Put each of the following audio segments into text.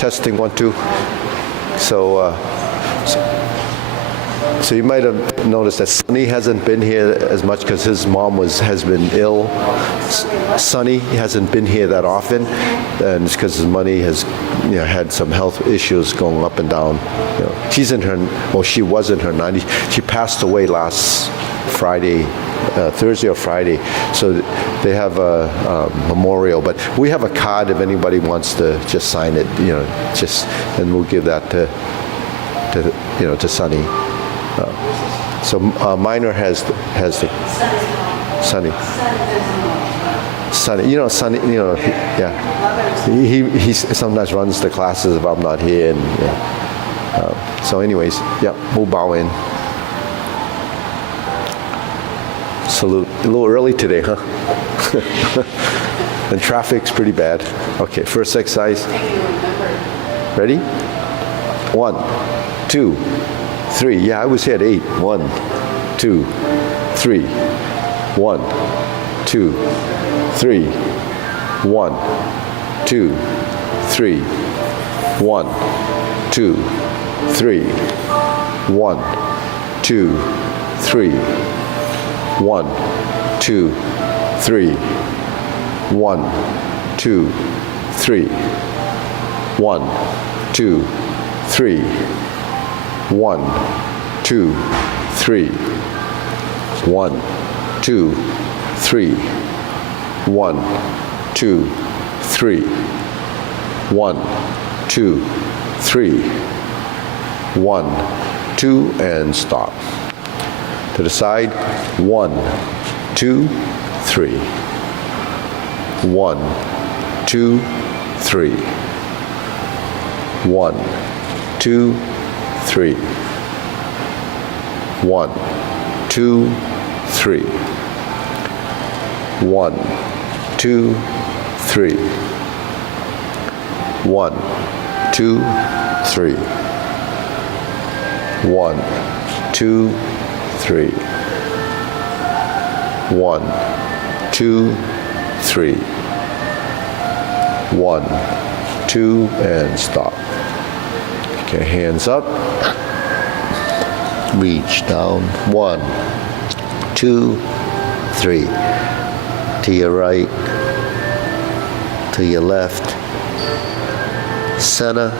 Testing 1, 2. So you might have noticed that Sonny hasn't been here as much because his mom has been ill. Sonny hasn't been here that often, and it's because his money has had some health issues going up and down. She's in her, well, she was in her 90s. She passed away last Friday, Thursday or Friday, so they have a memorial. But we have a card if anybody wants to just sign it, and we'll give that to Sonny. So Minor has the Sonny. Sonny, yeah. He sometimes runs the classes if I'm not here, and so anyways, yeah, we'll bow in. Salute. A little early today, huh? And traffic's pretty bad. Okay, first exercise. Ready? 1, 2, 3. Yeah, I was here at 8. 1, 2, 3. 1, 2, 3. 1, 2, 3. 1, 2, 3. 1, 2, 3. 1, 2, 3. 1, 2, 3. 1, 2, 3. 1, 2, 3. 1, 2, 3. 1, 2, 3. 1, 2, 3. 1, 2, and stop. To the side. 1, 2, 3. 1, 2, 3. 1, 2, 3. 1, 2, 3. 1, 2, 3. 1, 2, 3. 1, 2, 3. 1, 2, 3. 1, 2, and stop. Okay, hands up. Reach down. 1, 2, 3. To your right, to your left, center.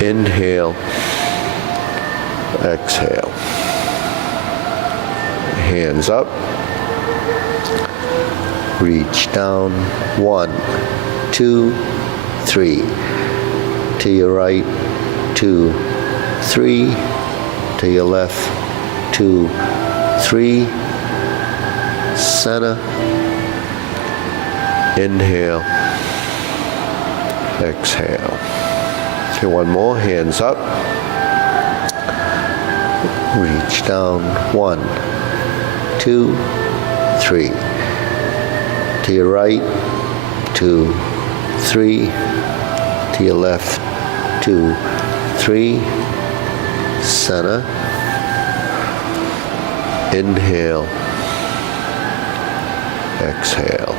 Inhale, exhale. Hands up. Reach down. 1, 2, 3. To your right, 2, 3. To your left, 2, 3. Center. Inhale. Exhale. Okay, one more. Hands up. Reach down. 1, 2, 3. To your right, 2, 3. To your left, 2, 3. Center. Inhale. Exhale.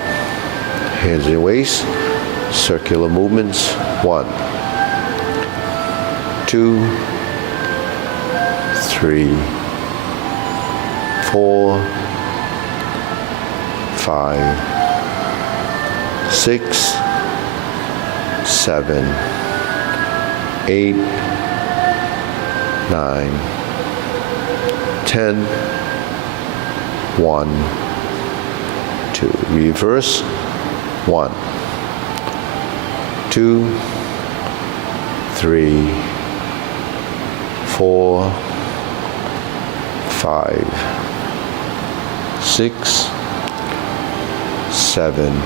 Hands in your waist. Circular movements. 1, 2, 3, 4, 5, 6, 7, 8, 9, 10, 1, 2. Reverse. 1, 2, 3, 4, 5, 6, 7,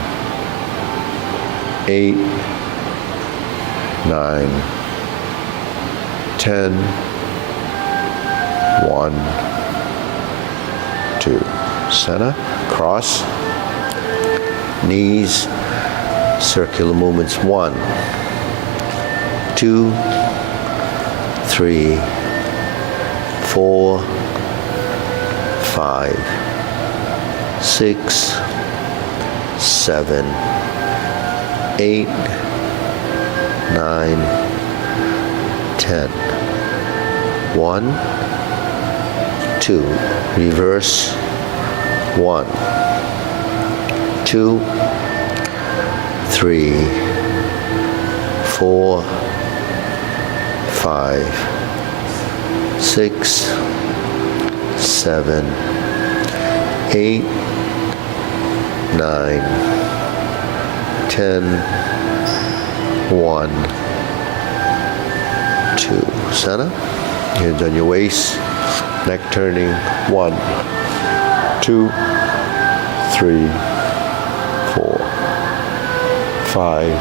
8, 9, 10, 1, 2. Center. Cross. Knees. Circular movements. 1, 2, 3, 4, 5, 6, 7, 8, 9, 10. 1, 2. Reverse. 1, 2, 3, 4, 5, 6, 7, 8, 9, 10. 1, 2. Center. Hands on your waist. Neck turning. 1, 2, 3, 4, 5,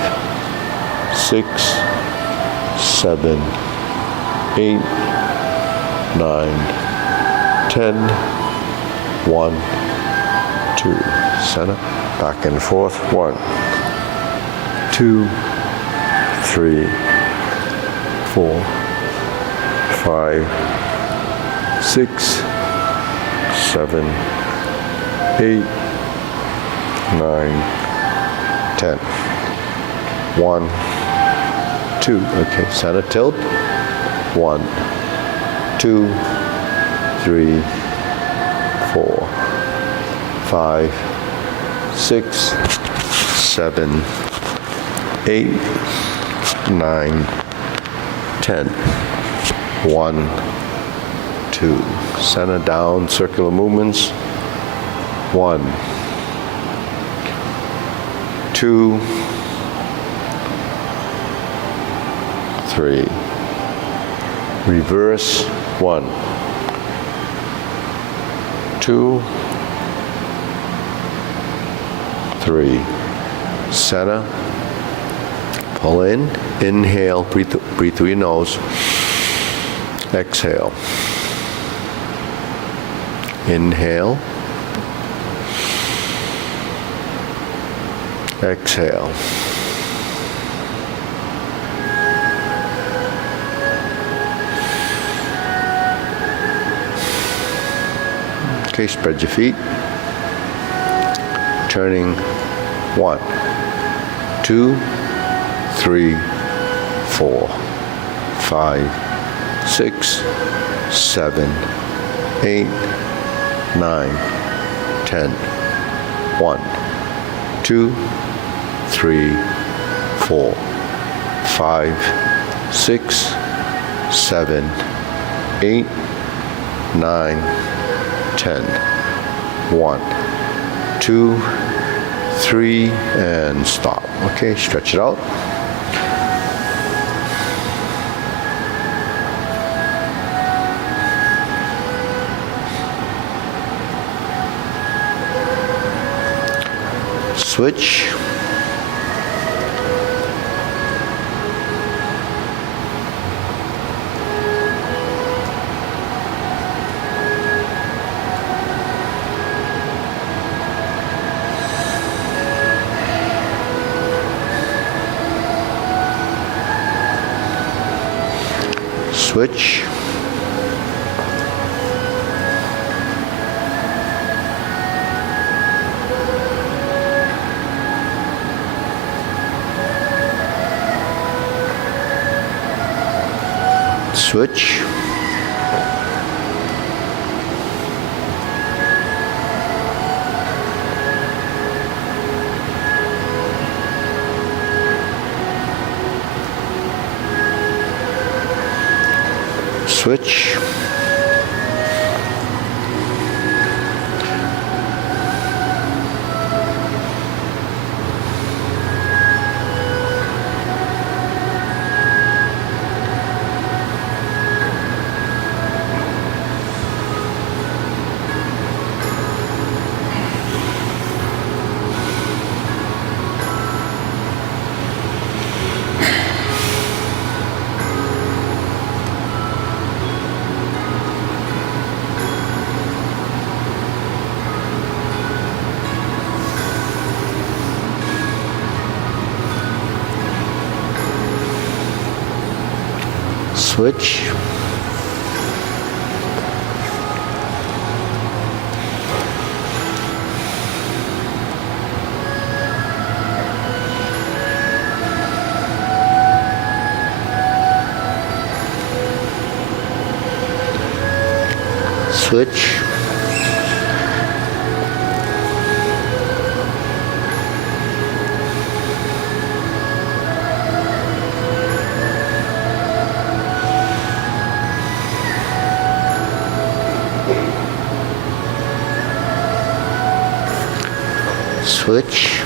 6, 7, 8, 9, 10. 1, 2. Center. Back and forth. 1, 2, 3, 4, 5, 6, 7, 8, 9, 10. 1, 2. Okay, center tilt. 1, 2, 3, 4, 5, 6, 7, 8, 9, 10. 1, 2. Center down, circular movements. 1, 2, 3. Reverse. 1, 2, 3. Center. Pull in. Inhale. Breathe through your nose. Exhale. Inhale. Exhale. Okay, spread your feet. Turning. 1, 2, 3, 4, 5, 6, 7, 8, 9, 10. 1, 2, 3, 4, 5, 6, 7, 8, 9, 10. 1, 2, 3, and stop. Okay, stretch it out. Switch. Switch. Switch. Switch. Switch. Switch. Switch.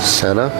Center.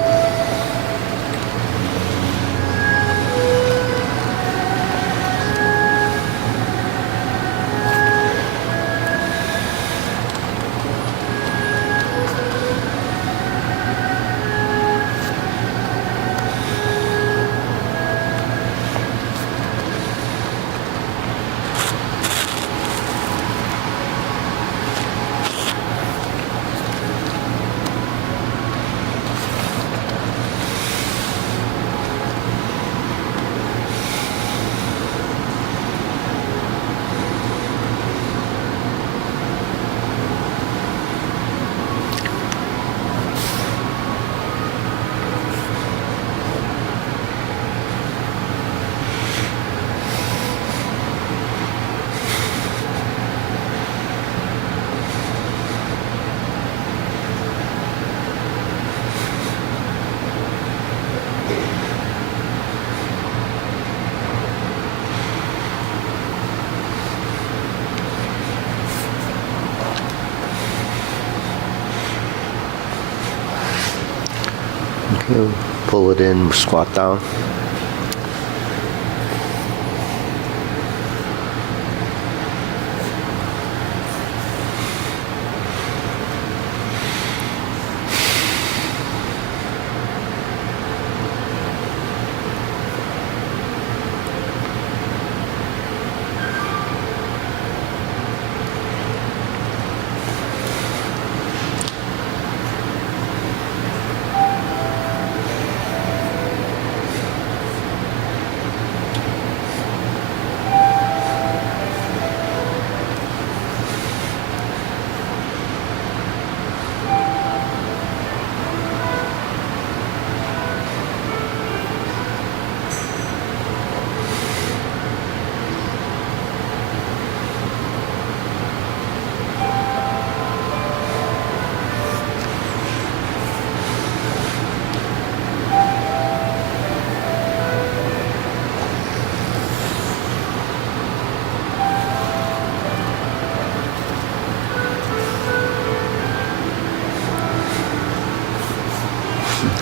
Okay, pull it in, squat down.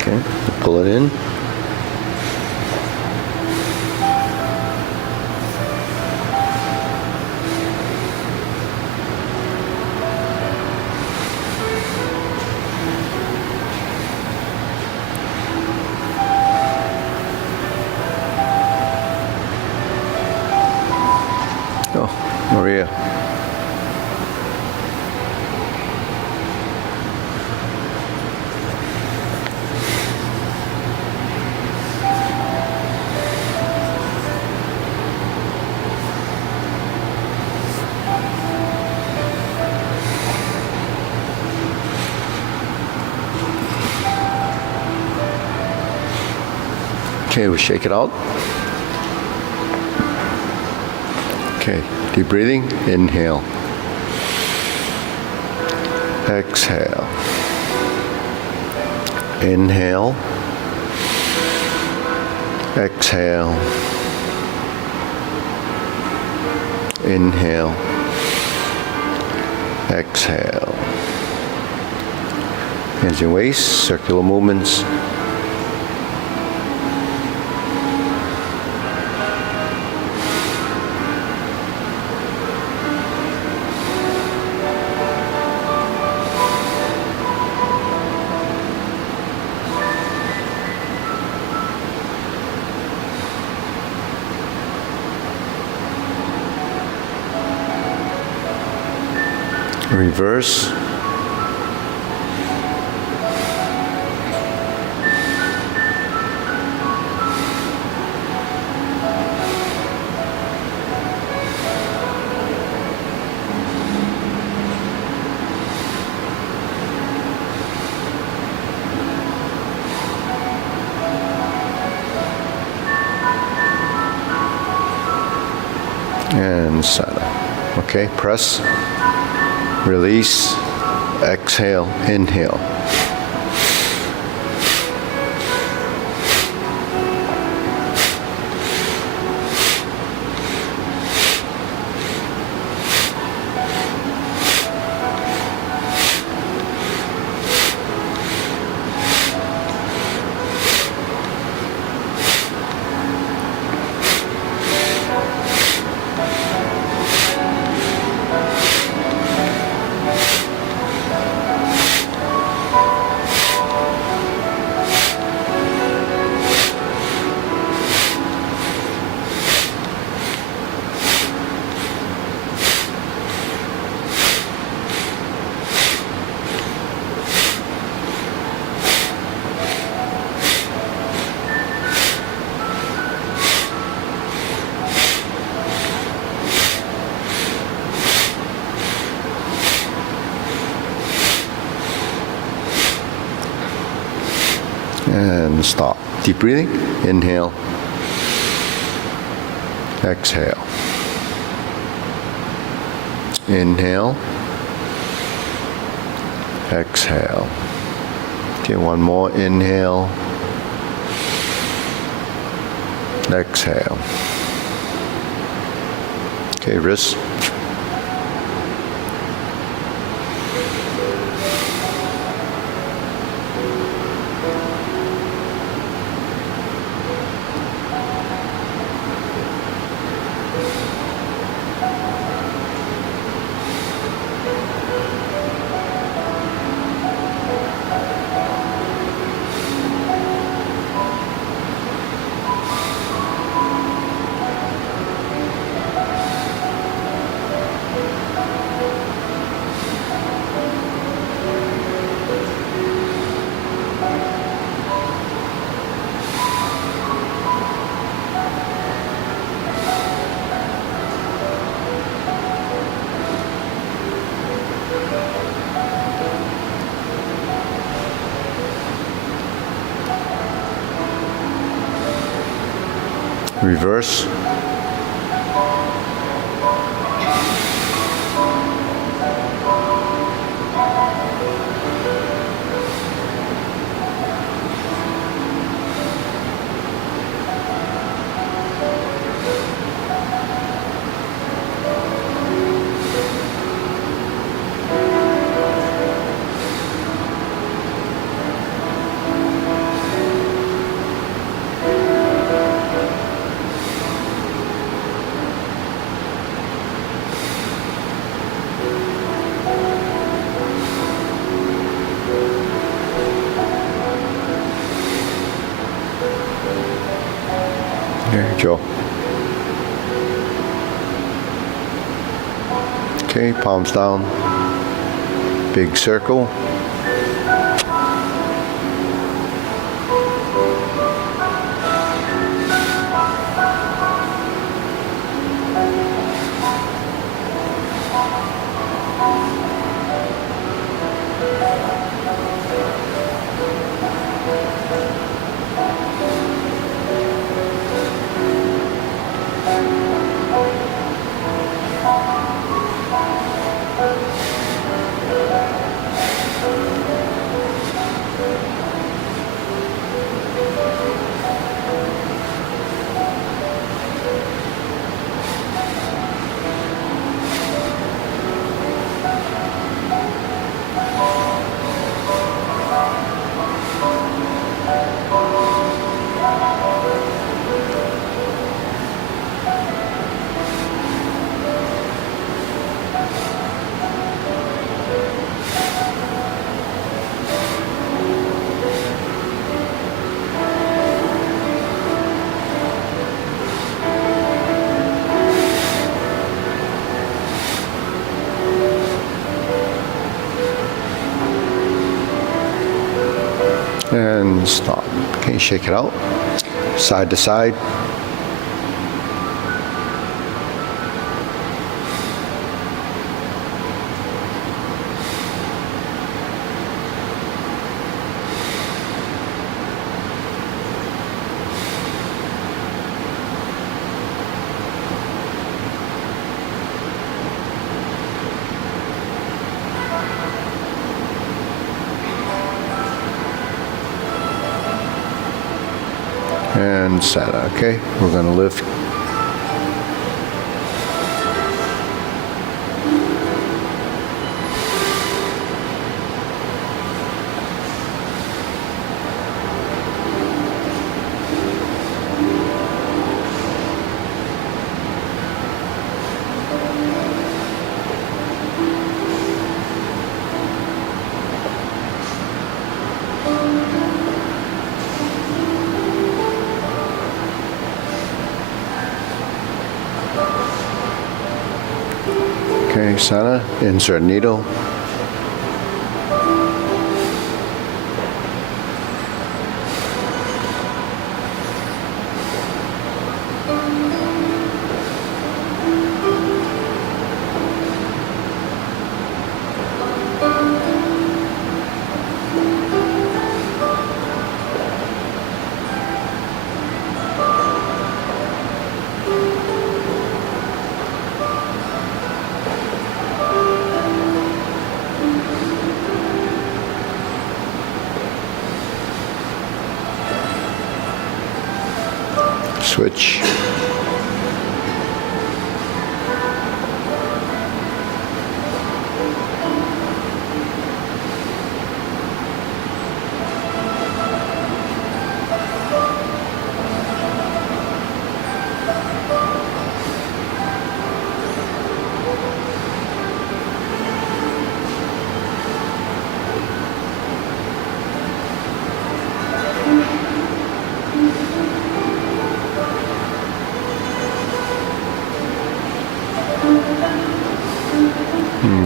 Okay, pull it in. Oh, Maria. Okay, we shake it out. Okay, deep breathing. Inhale. Exhale. Inhale. Exhale. Inhale. Exhale. Hands your waist, circular movements. Reverse. and center. Okay, press, release, exhale, inhale. And stop. Deep breathing. Inhale. Exhale. Inhale. Exhale. Okay, one more. Inhale. Exhale. Okay, wrists. Reverse. There you go. Okay, palms down. Big circle. And stop. Okay, shake it out. Side to side. And Sana. Okay, we're going to lift. Okay, Sana, insert needle. Switch.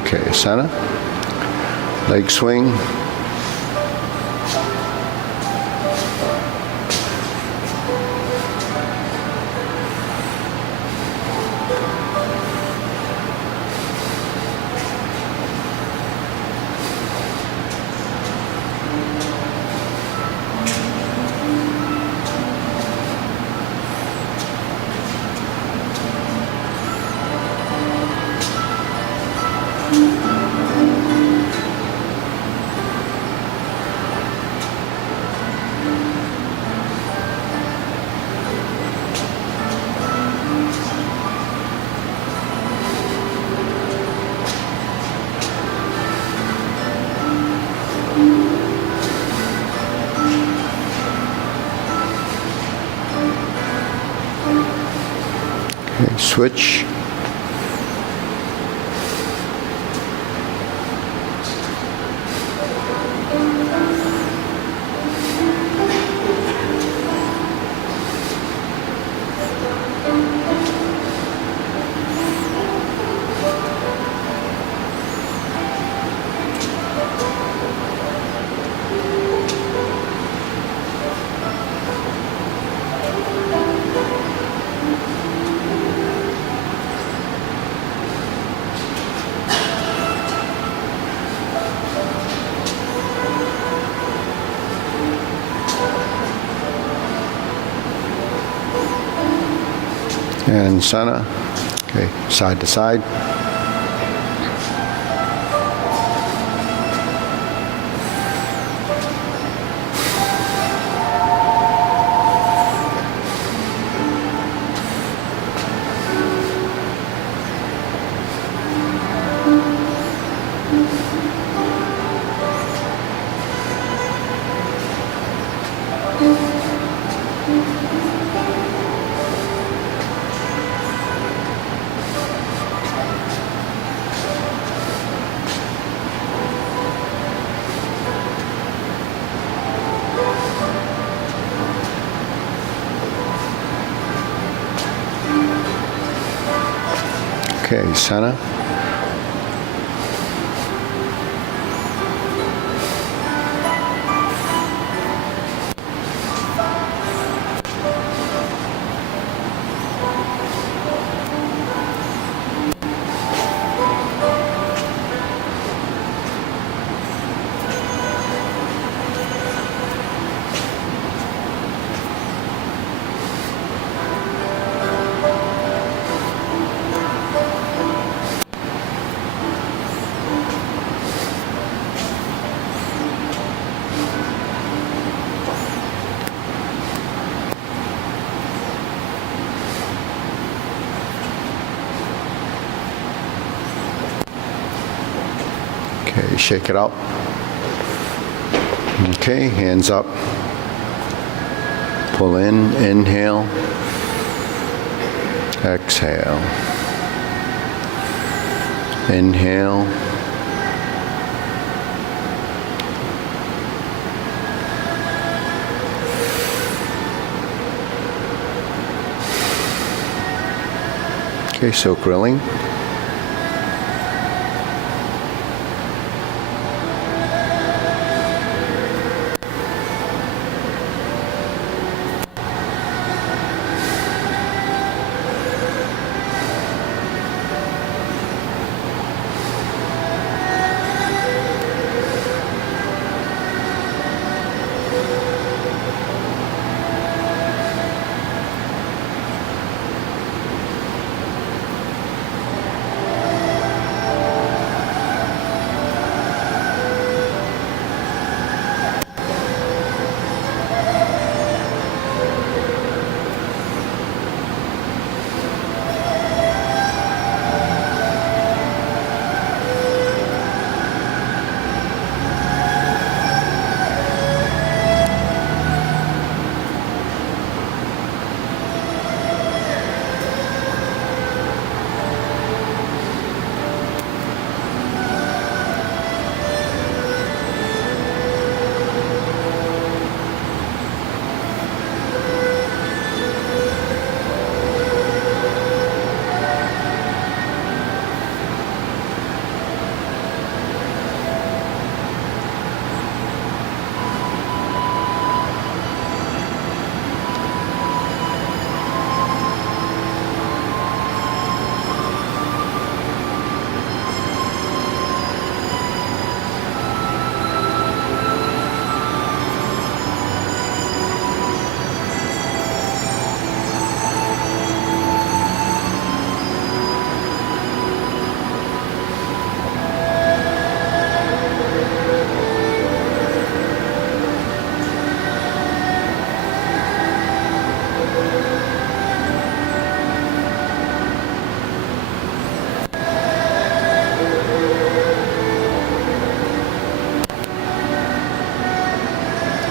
Okay, Sana. Leg swing. Okay, switch. And Sana. Okay, side to side. Okay, Sana. Okay, shake it out. Okay, hands up. Pull in, inhale. Exhale. Inhale. Okay, so grilling.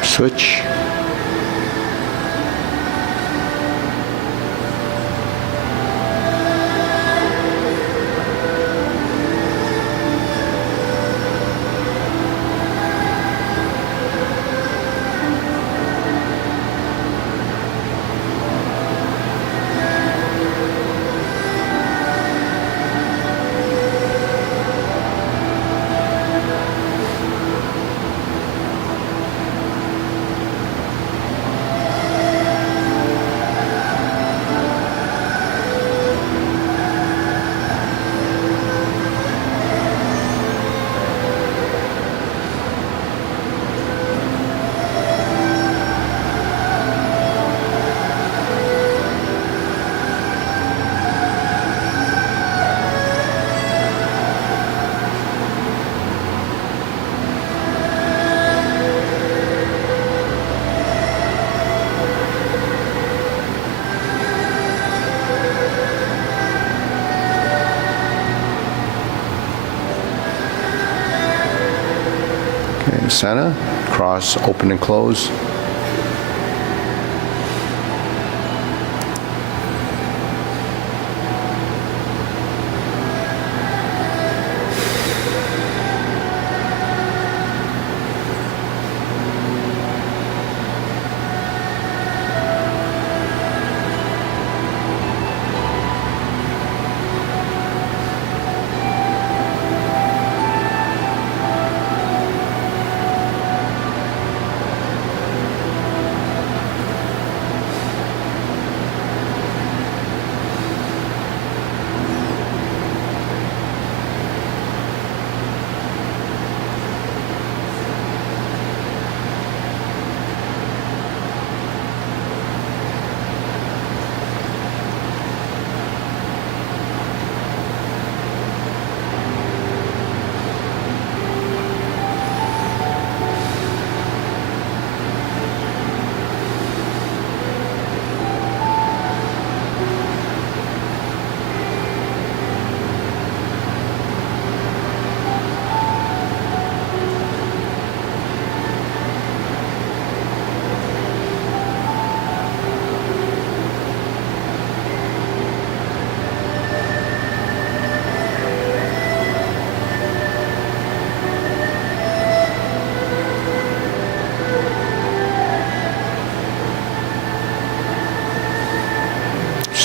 Switch. Okay, center, cross, open and close.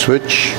Switch.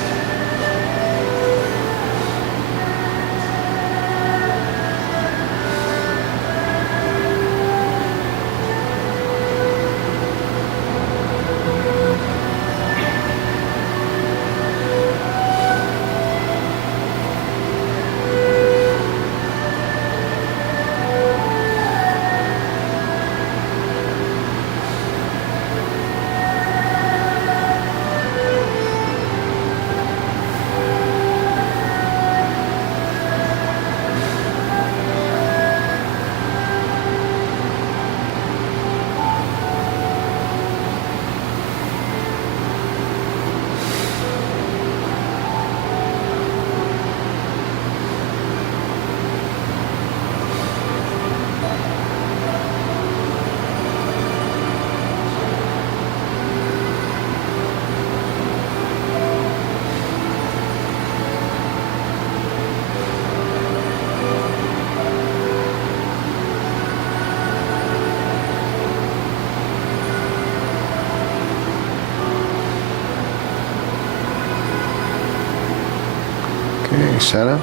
Okay, center.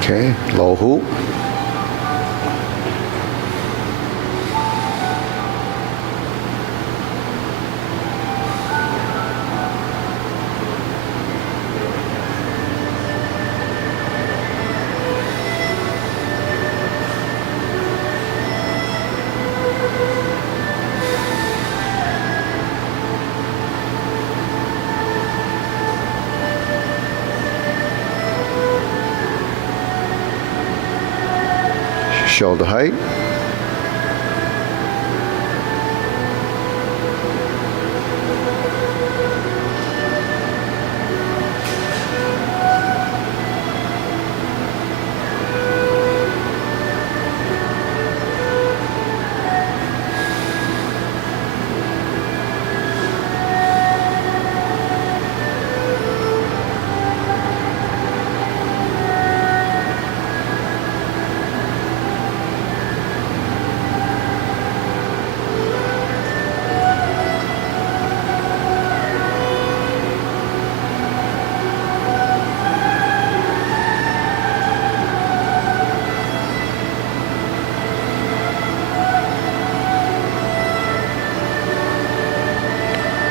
Okay, low hoop. Shoulder height.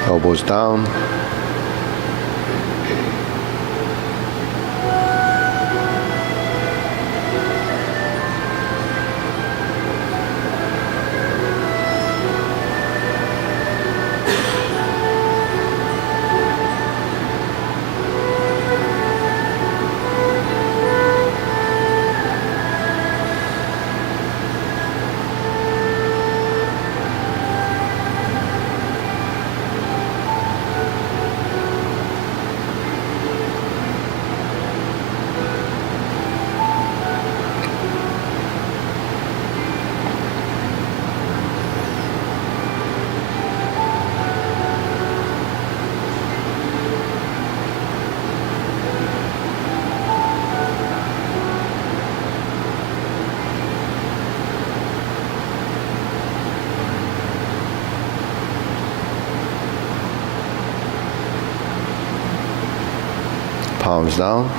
Elbows down. Palms down.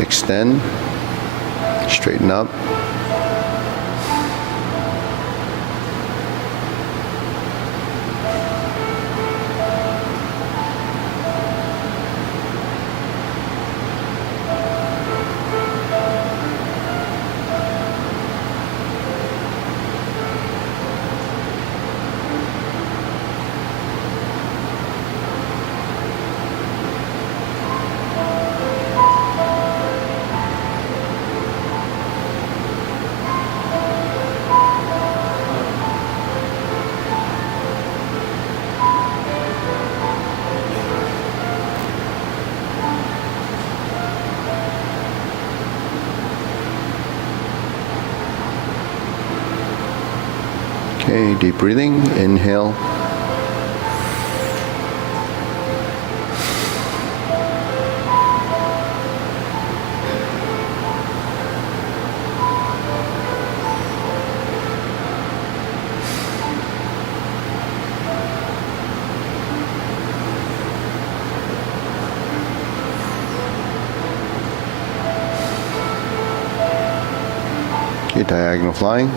Extend. Straighten up. Okay, deep breathing, inhale. Okay, diagonal flying.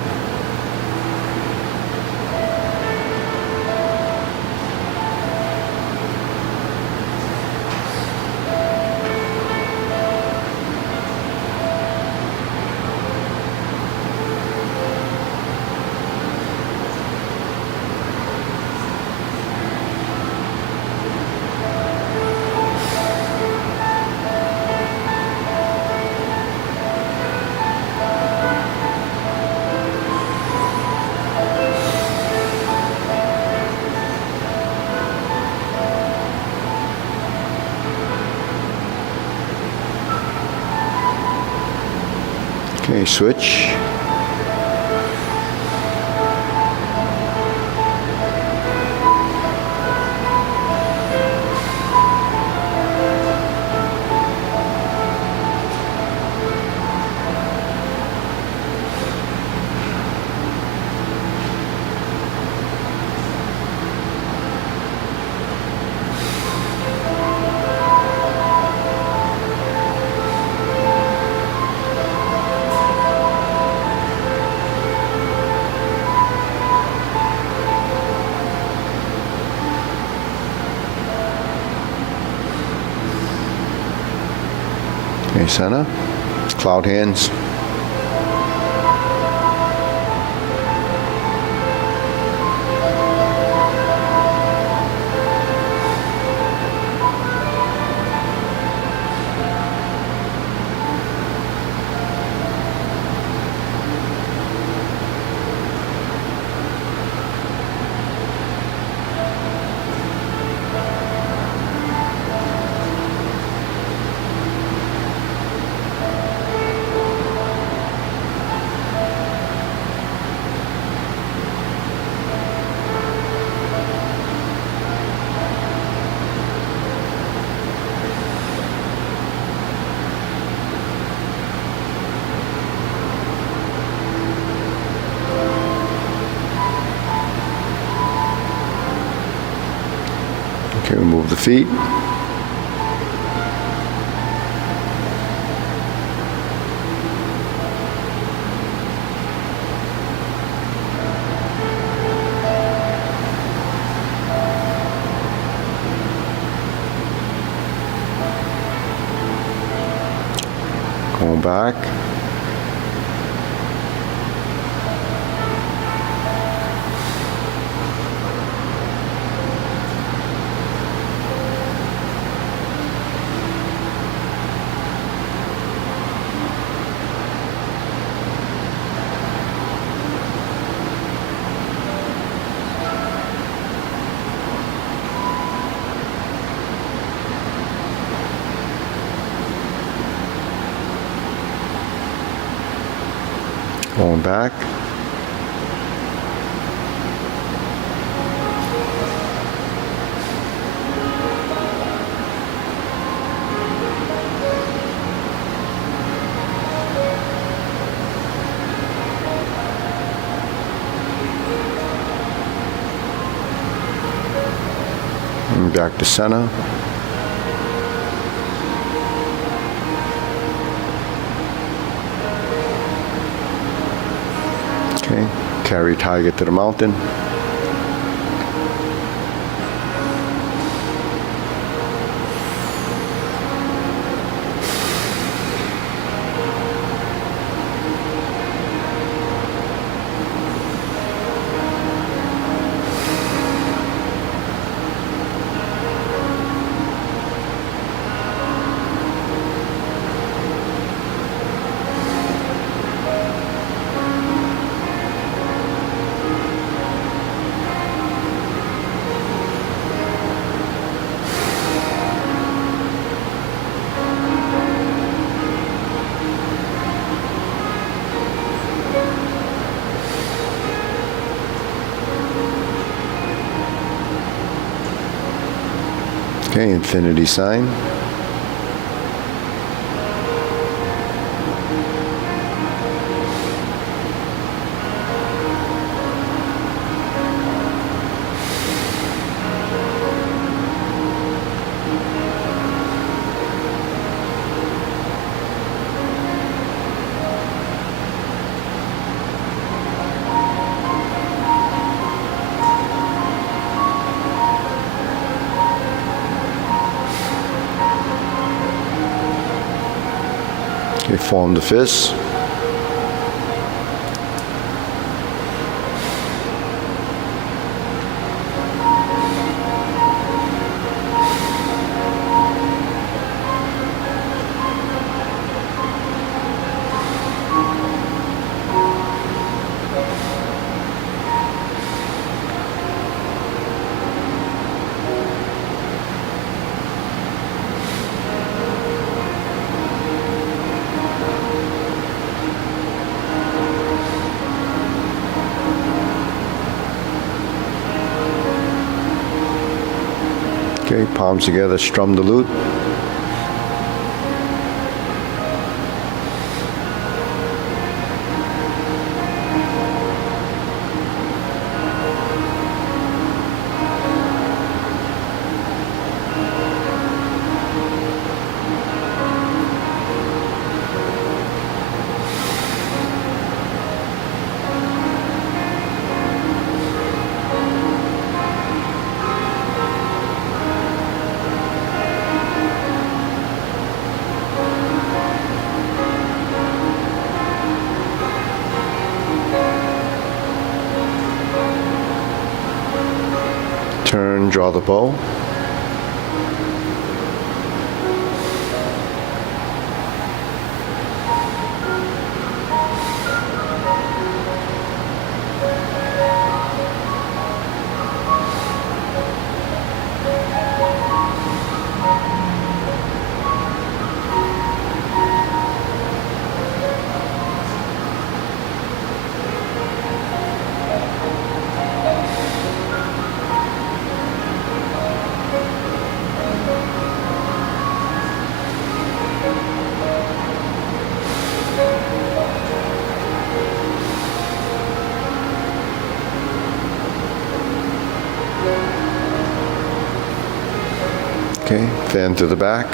Okay, switch. Okay, center. Cloud hands. Okay, remove the feet. Going back. Going back. And back to center. Carry tiger to the mountain. Okay, infinity sign. Okay, form the fist. Okay, palms together, strum the lute. Turn, draw the bow. Okay, fan to the back.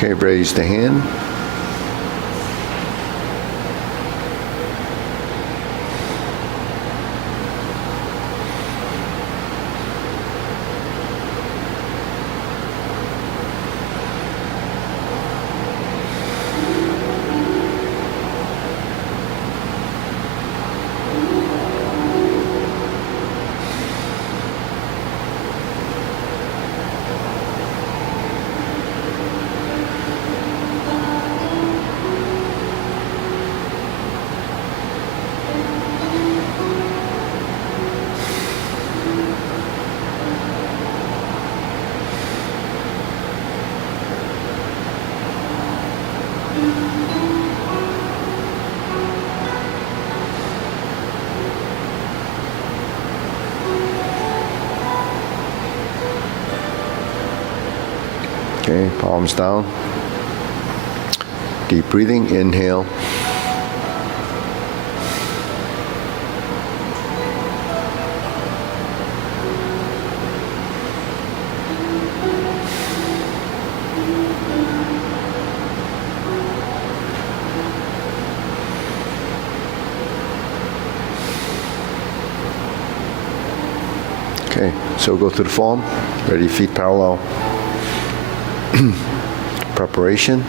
Okay, raise the hand. Okay, palms down. Deep breathing, inhale. Okay, so go through the form. Ready, feet parallel. Preparation.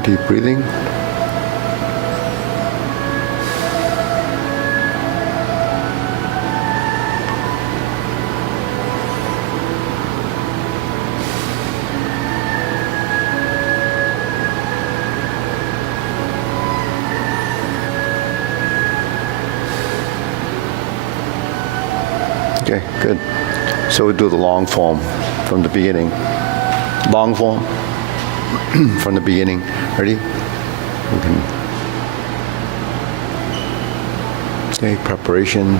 Okay, deep breathing. Okay, good. So we do the long form from the beginning. Long form from the beginning. Ready? Okay, preparation.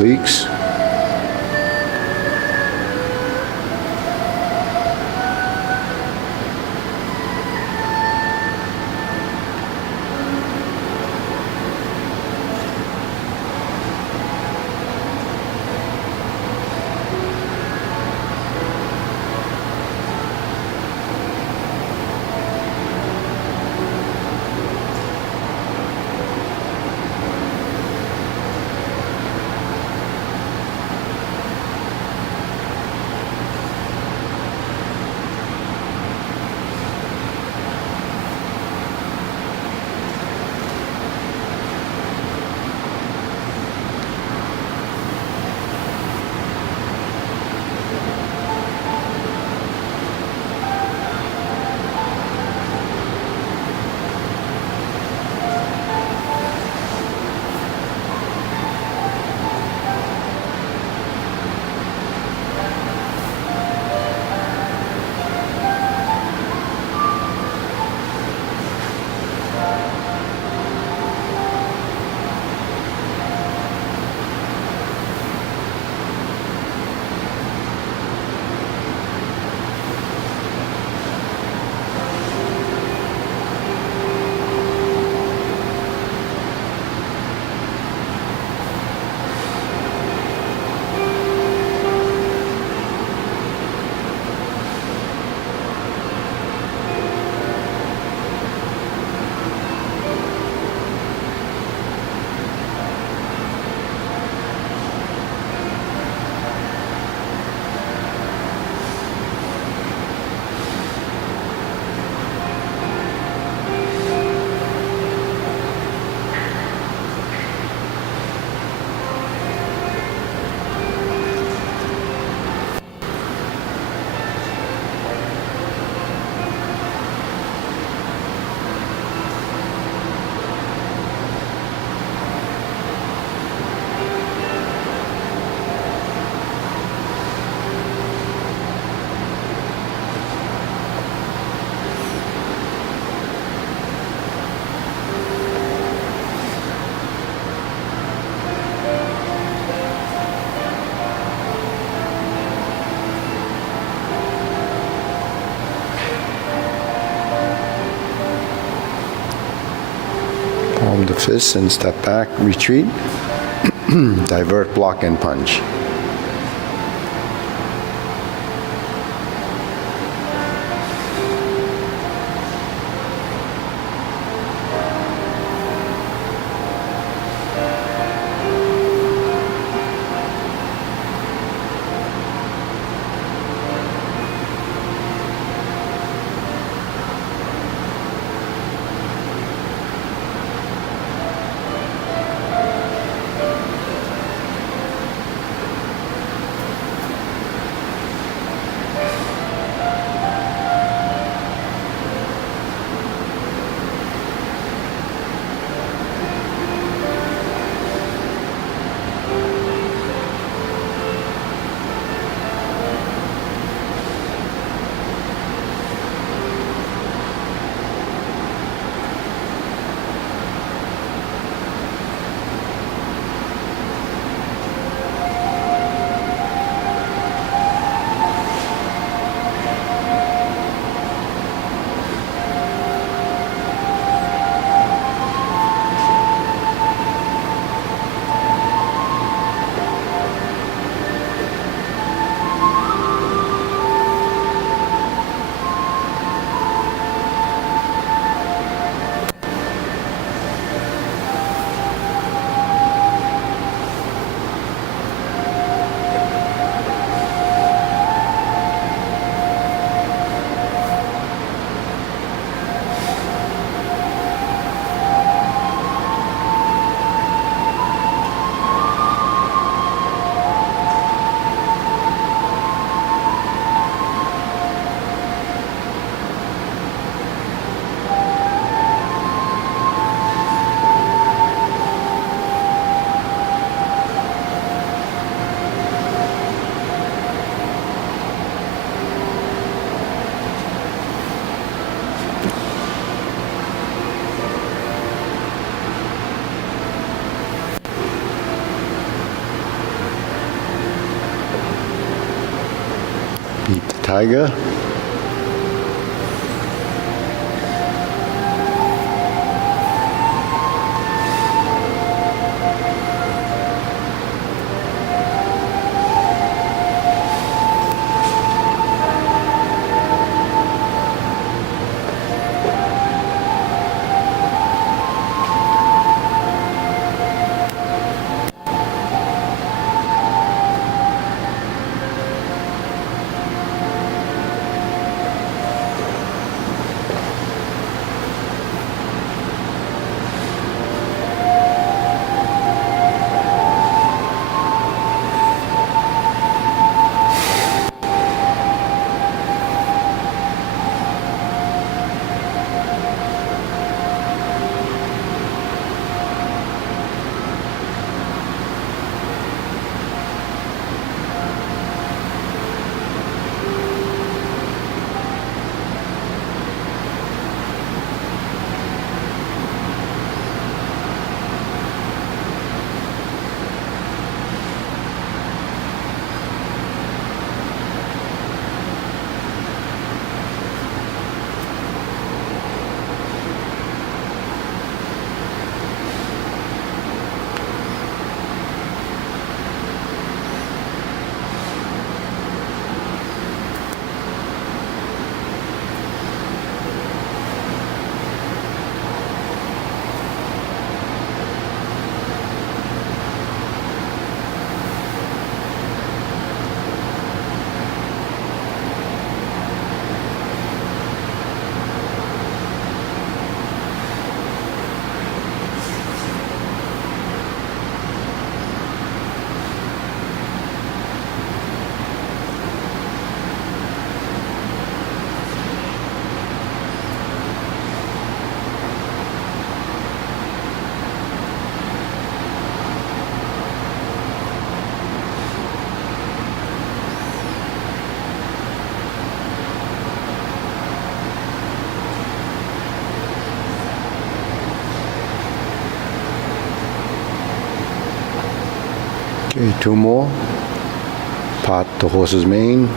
Obliques. fist and step back, retreat, divert, block, and punch. Meet the tiger. Okay, two more. Part the horse's mane.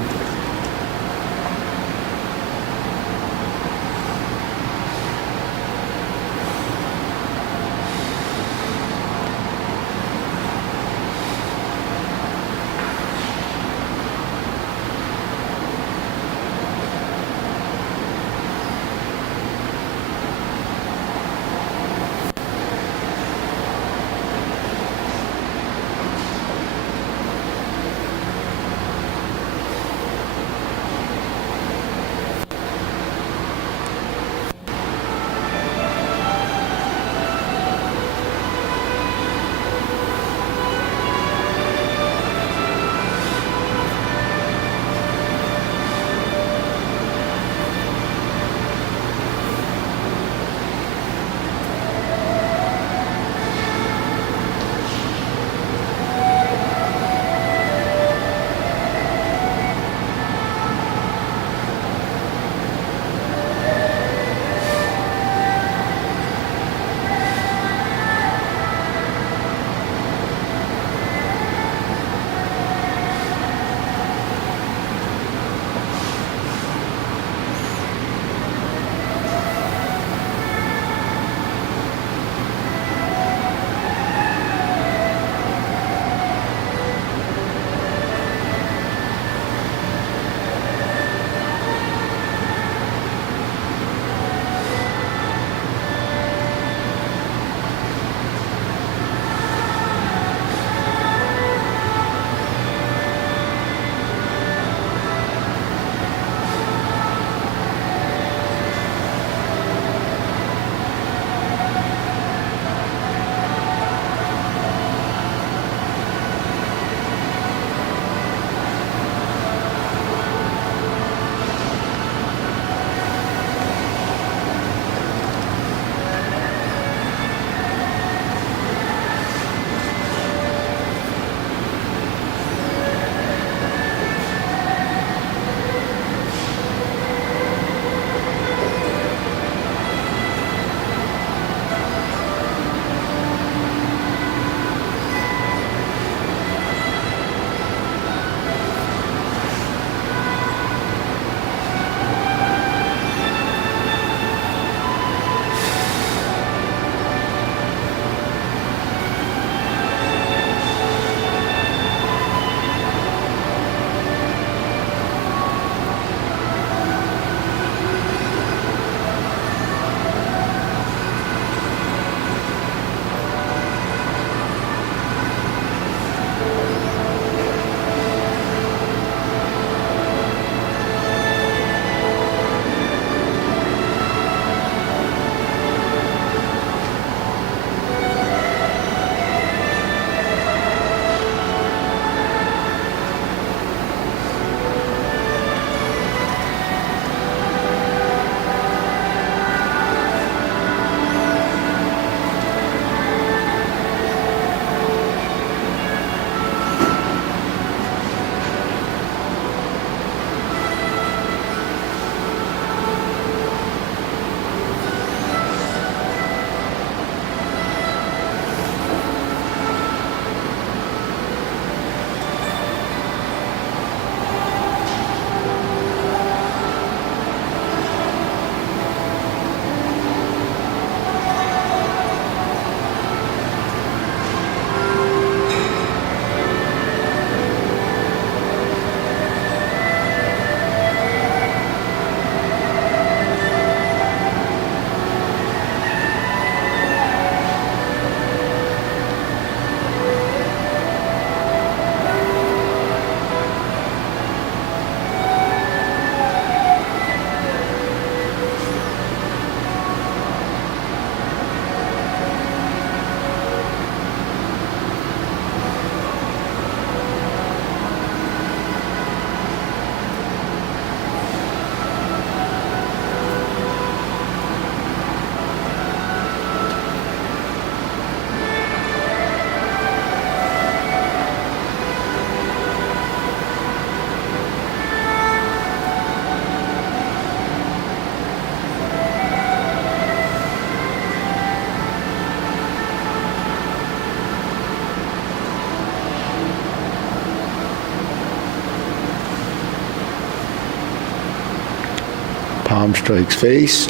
Palm strikes face.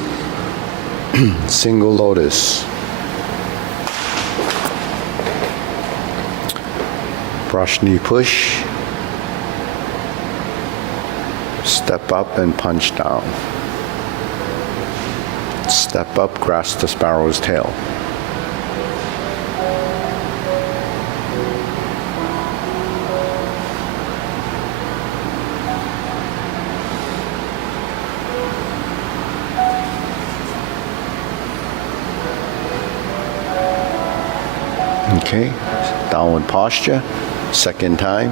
Single lotus. Brush knee push. Step up and punch down. Step up, grasp the sparrow's tail. Okay, downward posture, second time.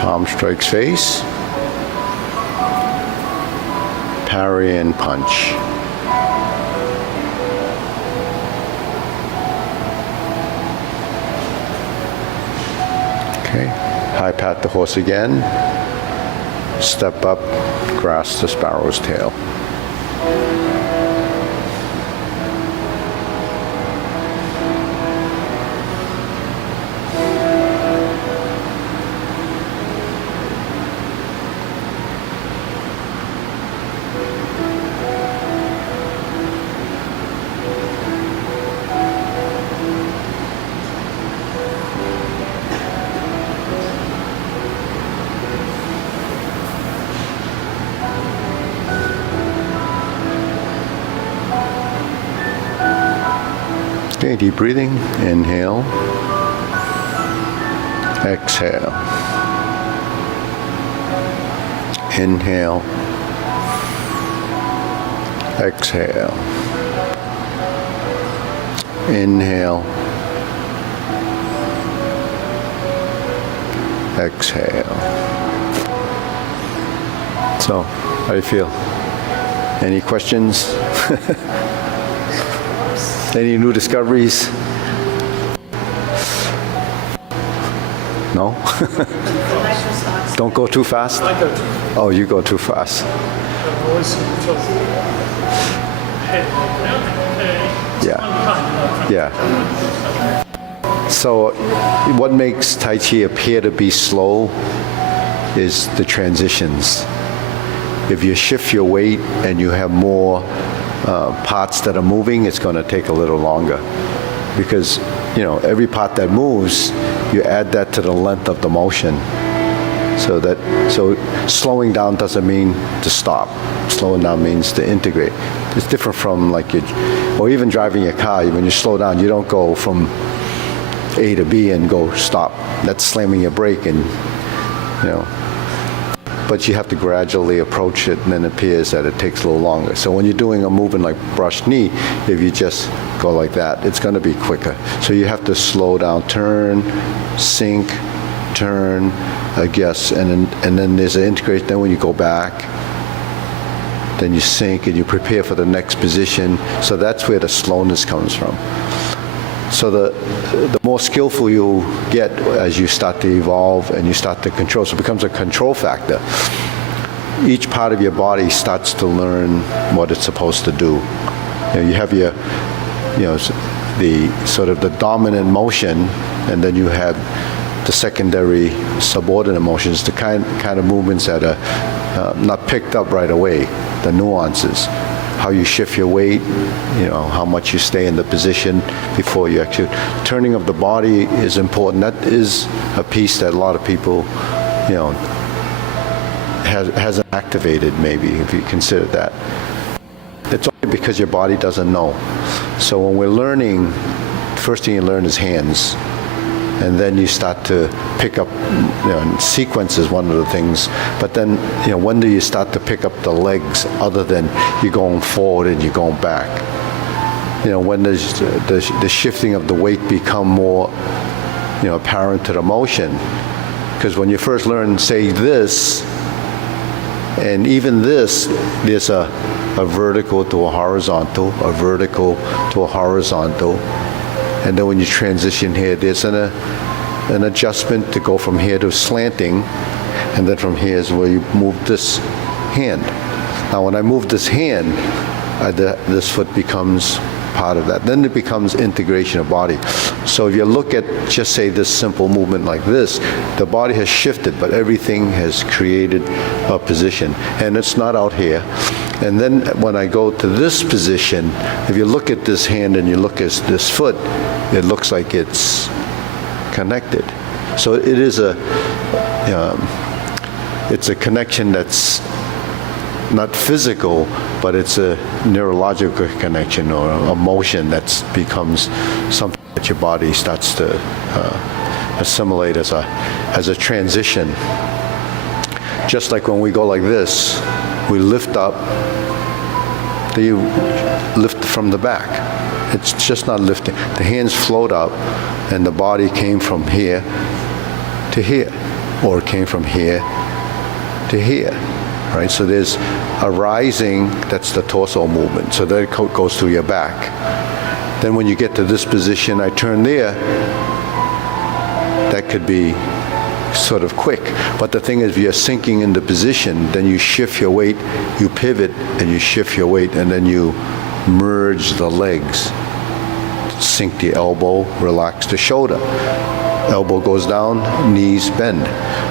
Palm strikes face. Parry and punch. Okay, high pat the horse again. Step up, grasp the sparrow's tail. Okay, deep breathing. Inhale. Exhale. Inhale. Exhale. Inhale. Exhale. So, how do you feel? Any questions? Any new discoveries? No? Don't go too fast? I go too Oh, you go too fast. I always feel head Yeah. So what makes Tai Chi appear to be slow is the transitions. If you shift your weight and you have more parts that are moving, it's going to take a little longer. Because, you know, every part that moves, you add that to the length of the motion. So slowing down doesn't mean to stop. Slowing down means to integrate. It's different from or even driving your car. When you slow down, you don't go from A to B and go stop. That's slamming your brake and, you know. But you have to gradually approach it, and then it appears that it takes a little longer. So when you're doing a movement like brush knee, if you just go like that, it's going to be quicker. So you have to slow down, turn, sink, turn, I guess, and then there's an integration. Then when you go back, then you sink and you prepare for the next position. So that's where the slowness comes from. So the more skillful you get as you start to evolve and you start to control, so it becomes a control factor. Each part of your body starts to learn what it's supposed to do. You have your, the sort of the dominant motion, and then you have the secondary subordinate motions, the kind of movements that are not picked up right away, the nuances. How you shift your weight, how much you stay in the position before you actually. Turning of the body is important. That is a piece that a lot of people, hasn't activated, maybe, if you consider that. It's only because your body doesn't know. So when we're learning, first thing you learn is hands. And then you start to pick up, sequence is one of the things. But then, when do you start to pick up the legs other than you're going forward and you're going back? When does the shifting of the weight become more, apparent to the motion? Because when you first learn, say this, And even this, there's a vertical to a horizontal, a vertical to a horizontal. And then when you transition here, there's an adjustment to go from here to slanting. And then from here is where you move this hand. Now when I move this hand, this foot becomes part of that. Then it becomes integration of body. So if you look at, just say, this simple movement like this, the body has shifted, but everything has created a position. And it's not out here. And then when I go to this position, if you look at this hand and you look at this foot, it looks like it's connected. So it is it's a connection that's not physical, but it's a neurological connection or a motion that becomes something that your body starts to assimilate as a transition. Just like when we go like this, we lift up, you lift from the back. It's just not lifting. The hands float up, and the body came from here to here, or it came from here to here. Right, so there's a rising, that's the torso movement. So that goes through your back. Then when you get to this position, I turn there, that could be sort of quick. But the thing is, if you're sinking into position, then you shift your weight, you pivot, and you shift your weight, and then you merge the legs. Sink the elbow, relax the shoulder. Elbow goes down, knees bend.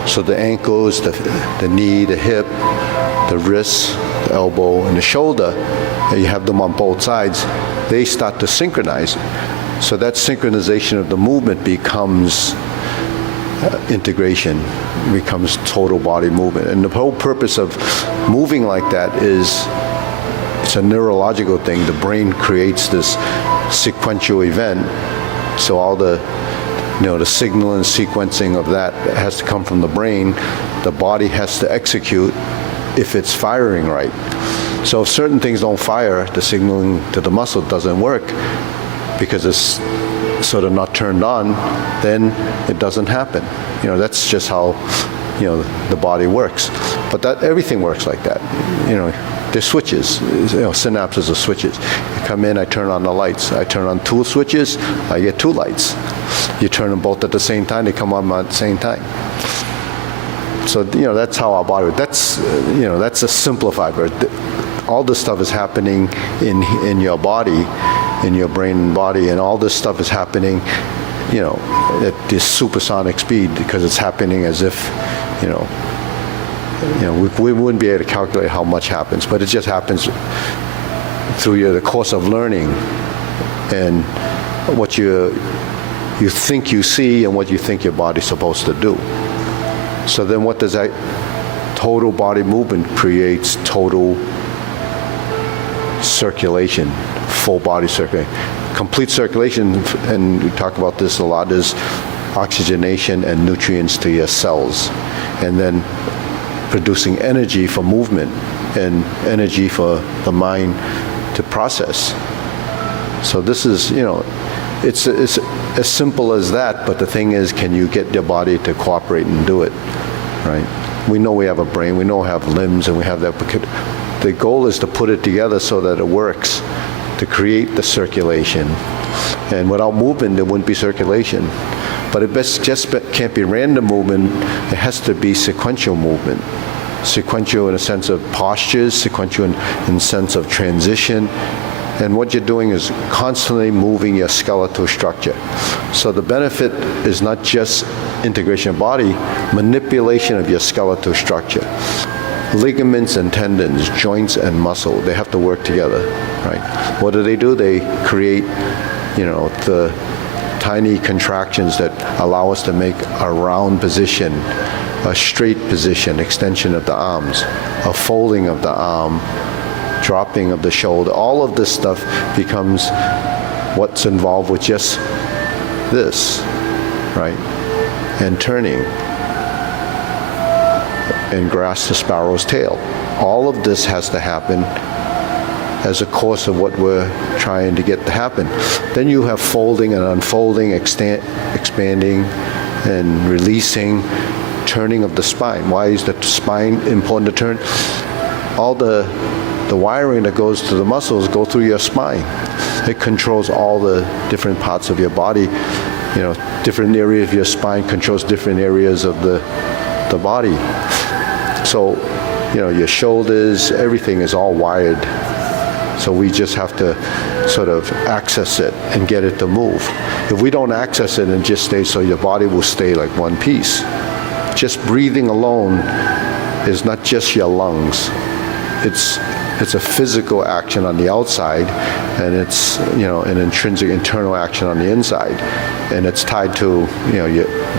So the ankles, the knee, the hip, the wrist, the elbow, and the shoulder, you have them on both sides, they start to synchronize. So that synchronization of the movement becomes integration, becomes total body movement. And the whole purpose of moving like that is, it's a neurological thing. The brain creates this sequential event. So all the signal and sequencing of that has to come from the brain. The body has to execute if it's firing right. So if certain things don't fire, the signaling to the muscle doesn't work because it's sort of not turned on, then it doesn't happen. That's just how, the body works. But everything works like that. There's switches, synapses are switches. You come in, I turn on the lights. I turn on 2 switches, I get 2 lights. You turn them both at the same time, they come on at the same time. So, that's how our body, that's a simplified version. All this stuff is happening in your body, in your brain and body, and all this stuff is happening, at this supersonic speed because it's happening as if, we wouldn't be able to calculate how much happens, but it just happens through the course of learning and what you think you see and what you think your body's supposed to do. So then what does that total body movement creates? Total circulation, full body circulation. Complete circulation, and we talk about this a lot, is oxygenation and nutrients to your cells. And then producing energy for movement and energy for the mind to process. So this is, it's as simple as that, but the thing is, can you get your body to cooperate and do it, right? We know we have a brain, we know we have limbs, and we have that. The goal is to put it together so that it works, to create the circulation. And without movement, there wouldn't be circulation. But it just can't be random movement, it has to be sequential movement. Sequential in a sense of postures, sequential in the sense of transition. And what you're doing is constantly moving your skeletal structure. So the benefit is not just integration of body, manipulation of your skeletal structure. Ligaments and tendons, joints and muscle, they have to work together, right? What do? They create, the tiny contractions that allow us to make a round position, a straight position, extension of the arms, a folding of the arm, dropping of the shoulder. All of this stuff becomes what's involved with just this, right? And turning and grasp the sparrow's tail. All of this has to happen as a course of what we're trying to get to happen. Then you have folding and unfolding, expanding and releasing, turning of the spine. Why is the spine important to turn? All the wiring that goes to the muscles go through your spine. It controls all the different parts of your body. You know, different areas of your spine controls different areas of the body. So, you know, your shoulders, everything is all wired. So we just have to sort of access it and get it to move. If we don't access it and just stay, so your body will stay like one piece. Just breathing alone is not just your lungs. It's a physical action on the outside, and it's, you know, an intrinsic internal action on the inside, and it's tied to, you know,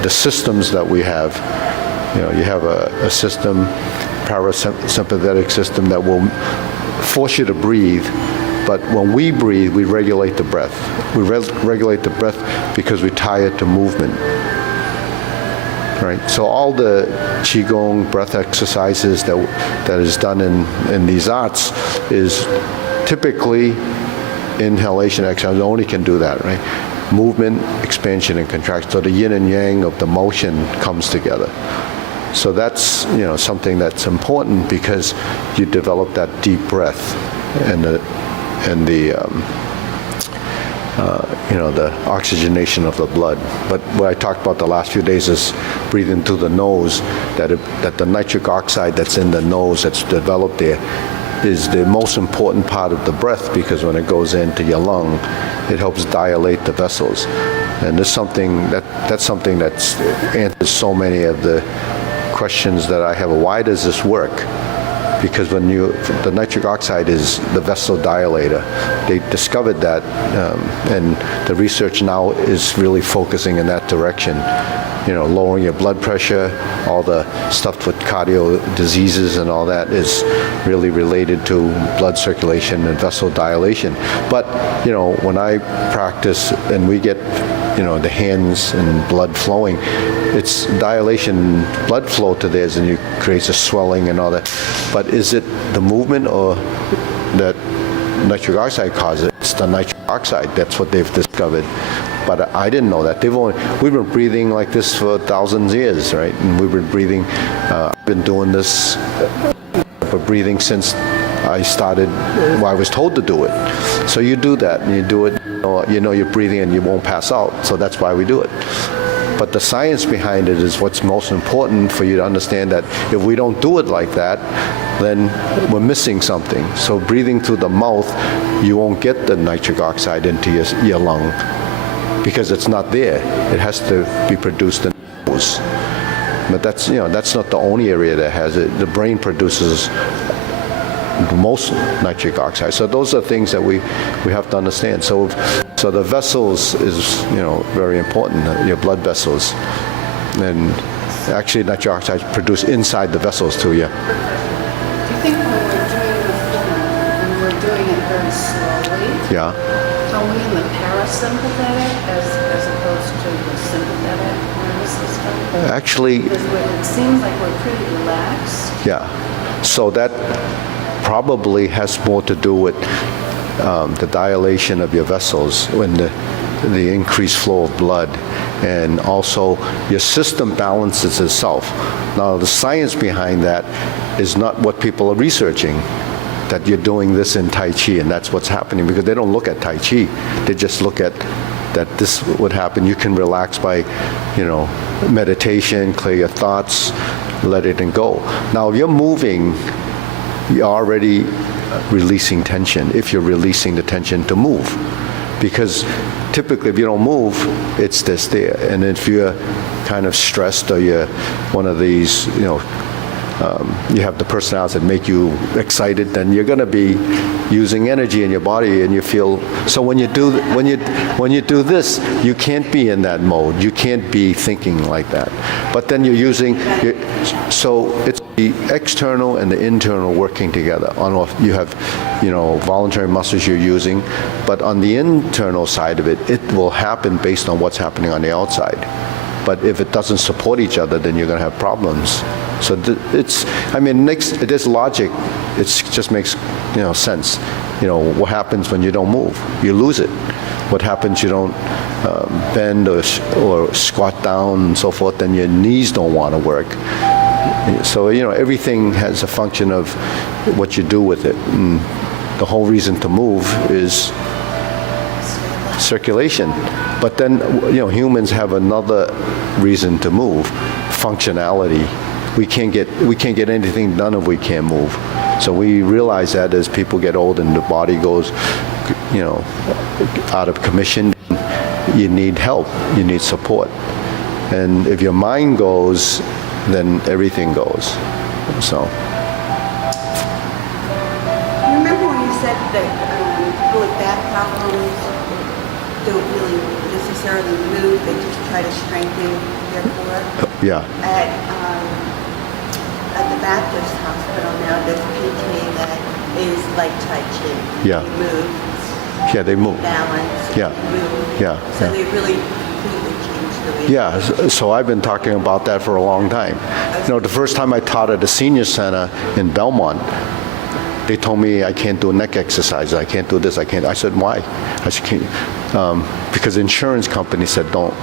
the systems that we have. You know, you have a system, parasympathetic system, that will force you to breathe. But when we breathe, we regulate the breath. We regulate the breath because we tie it to movement. Right? So all the Qigong breath exercises that is done in these arts is typically inhalation, exhalation. Only can do that, right? Movement, expansion, and contraction. So the yin and yang of the motion comes together. So that's, you know, something that's important because you develop that deep breath and the you know, the oxygenation of the blood. But what I talked about the last few days is breathing through the nose, that the nitric oxide that's in the nose that's developed there is the most important part of the breath, because when it goes into your lung, it helps dilate the vessels. And there's something that's something that's answers so many of the questions that I have. Why does this work? Because the nitric oxide is the vessel dilator. They discovered that, and the research now is really focusing in that direction. You know, lowering your blood pressure, all the stuff with cardio diseases and all that is really related to blood circulation and vessel dilation. But, you know, when I practice and we get, you know, the hands and blood flowing, it's dilation, blood flow to theirs, and it creates a swelling and all that. But is it the movement or that nitric oxide causes it? It's the nitric oxide. That's what they've discovered. But I didn't know that. We've been breathing like this for thousands of years, right? And we've been breathing. I've been doing this for breathing since I started. Well, I was told to do it. So you do that, and you do it. You know you're breathing, and you won't pass out. So that's why we do it. But the science behind it is what's most important for you to understand, that if we don't do it like that, then we're missing something. So breathing through the mouth, you won't get the nitric oxide into your lung because it's not there. It has to be produced in the nose. But that's, you know, that's not the only area that has it. The brain produces most nitric oxide. So those are things that we have to understand. So the vessels is, you know, very important, your blood vessels. And actually nitric oxide is produced inside the vessels too, yeah. Do you think when we're doing it very slowly, Yeah. are we in the parasympathetic as opposed to the sympathetic nervous system? Actually, Because it seems like we're pretty relaxed. yeah. So that probably has more to do with the dilation of your vessels, when the increased flow of blood, and also your system balances itself. Now, the science behind that is not what people are researching, that you're doing this in Tai Chi and that's what's happening, because they don't look at Tai Chi. They just look at that this would happen. You can relax by, you know, meditation, clear your thoughts, let it and go. Now, if you're moving, you're already releasing tension, if you're releasing the tension to move. Because typically if you don't move, it's just there. And if you're kind of stressed, or you're one of these, you know, you have the personalities that make you excited, then you're going to be using energy in your body, and you feel. So when you do this, you can't be in that mode. You can't be thinking like that. But then you're using. So it's the external and the internal working together. You have, you know, voluntary muscles you're using, but on the internal side of it, it will happen based on what's happening on the outside. But if it doesn't support each other, then you're going to have problems. So it's, I mean, there's logic. It just makes, you know, sense. You know, what happens when you don't move? You lose it. What happens you don't bend or squat down and so forth, then your knees don't want to work. So, everything has a function of what you do with it. And the whole reason to move is circulation. But then, humans have another reason to move, functionality. We can't get anything done if we can't move. So we realize that as people get old and the body goes, out of commission, you need help, you need support. And if your mind goes, then everything goes. So. Remember when you said that people with back problems don't really necessarily move, they just try to strengthen their core? Yeah. At the Baptist hospital now, there's PT that is like Tai Chi. Yeah. They move. Yeah, they move. Balance. Yeah. They move. Yeah. So Yeah. they really completely change the way. Yeah, so I've been talking about that for a long time. The first time I taught at a senior center in Belmont, they told me I can't do neck exercises, I can't do this, I can't. I said, why? I said, because the insurance company said don't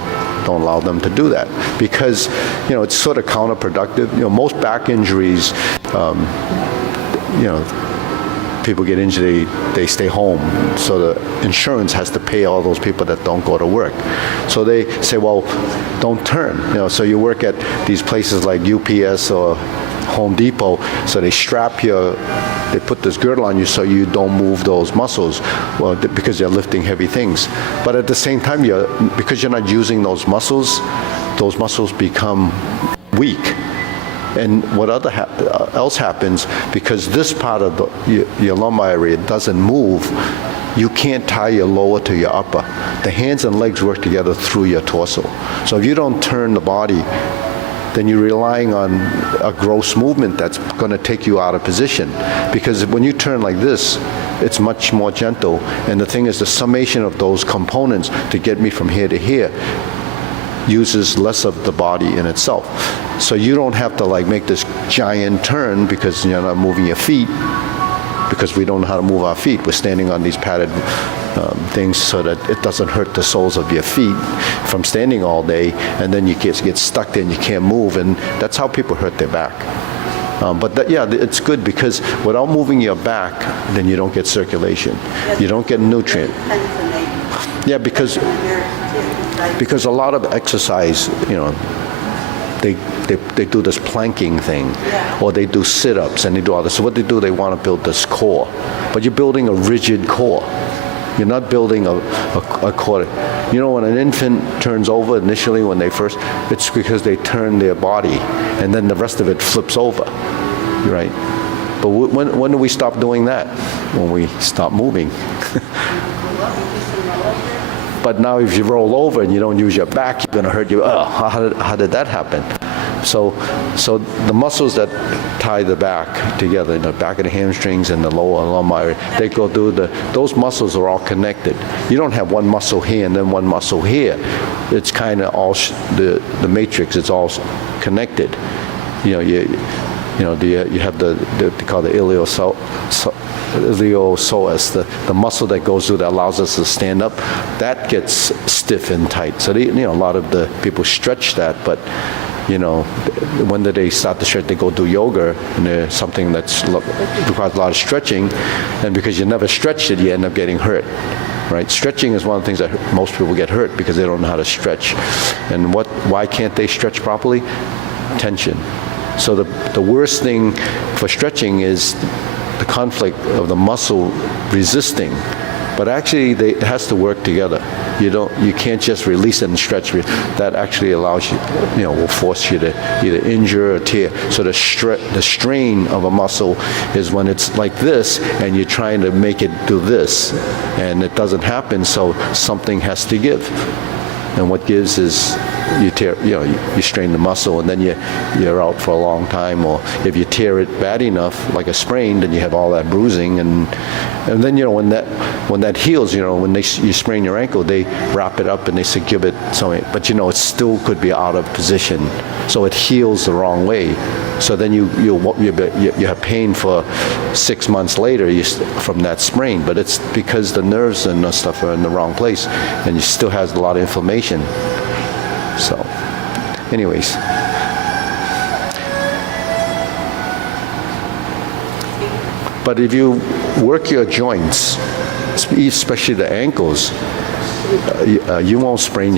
allow them to do that, because it's sort of counterproductive. Most back injuries, people get injured, they stay home, so the insurance has to pay all those people that don't go to work. So they say, well, don't turn. So you work at these places like UPS or Home Depot, so they they put this girdle on you so you don't move those muscles, well, because you're lifting heavy things. But at the same time, because you're not using those muscles become weak. And what else happens, because this part of your lumbar area doesn't move, you can't tie your lower to your upper. The hands and legs work together through your torso. So if you don't turn the body, then you're relying on a gross movement that's going to take you out of position. Because when you turn like this, it's much more gentle. And the thing is, the summation of those components to get me from here to here uses less of the body in itself. So you don't have to make this giant turn because you're not moving your feet, because we don't know how to move our feet. We're standing on these padded things so that it doesn't hurt the soles of your feet from standing all day, and then you get stuck there and you can't move, and that's how people hurt their back. It's good, because without moving your back, then you don't get circulation. You don't get nutrient. Yeah, because a lot of exercise, they do this planking thing, or they do sit-ups and they do all this. So what they do, they want to build this core, but you're building a rigid core. You're not building a core. When an infant turns over initially when they first, it's because they turn their body, and then the rest of it flips over, right? But when do we stop doing that? When we stop moving. But now if you roll over and you don't use your back, you're going to hurt you. How did that happen? So the muscles that tie the back together, the back of the hamstrings and the lower lumbar, they go through those muscles are all connected. You don't have one muscle here and then one muscle here. It's kind of all the matrix. It's all connected. You have they call the iliopsoas, the muscle that goes through that allows us to stand up, that gets stiff and tight. So a lot of the people stretch that, but when they start to stretch, they go do yoga, and there's something that requires a lot of stretching, and because you never stretched it, you end up getting hurt. Right? Stretching is one of the things that most people get hurt because they don't know how to stretch. And why can't they stretch properly? Tension. So the worst thing for stretching is the conflict of the muscle resisting, but actually it has to work together. You can't just release it and stretch. That actually allows you, will force you to either injure or tear. So the strain of a muscle is when it's like this and you're trying to make it do this, and it doesn't happen, so something has to give. And what gives is you tear, you strain the muscle, and then you're out for a long time. Or if you tear it bad enough, like a sprain, then you have all that bruising, and then when that heals, when you sprain your ankle, they wrap it up and they say give it something, but it still could be out of position, so it heals the wrong way. So then you have pain for 6 months later from that sprain, but it's because the nerves and the stuff are in the wrong place, and it still has a lot of inflammation. So, anyways. But if you work your joints, especially the ankles, you won't sprain your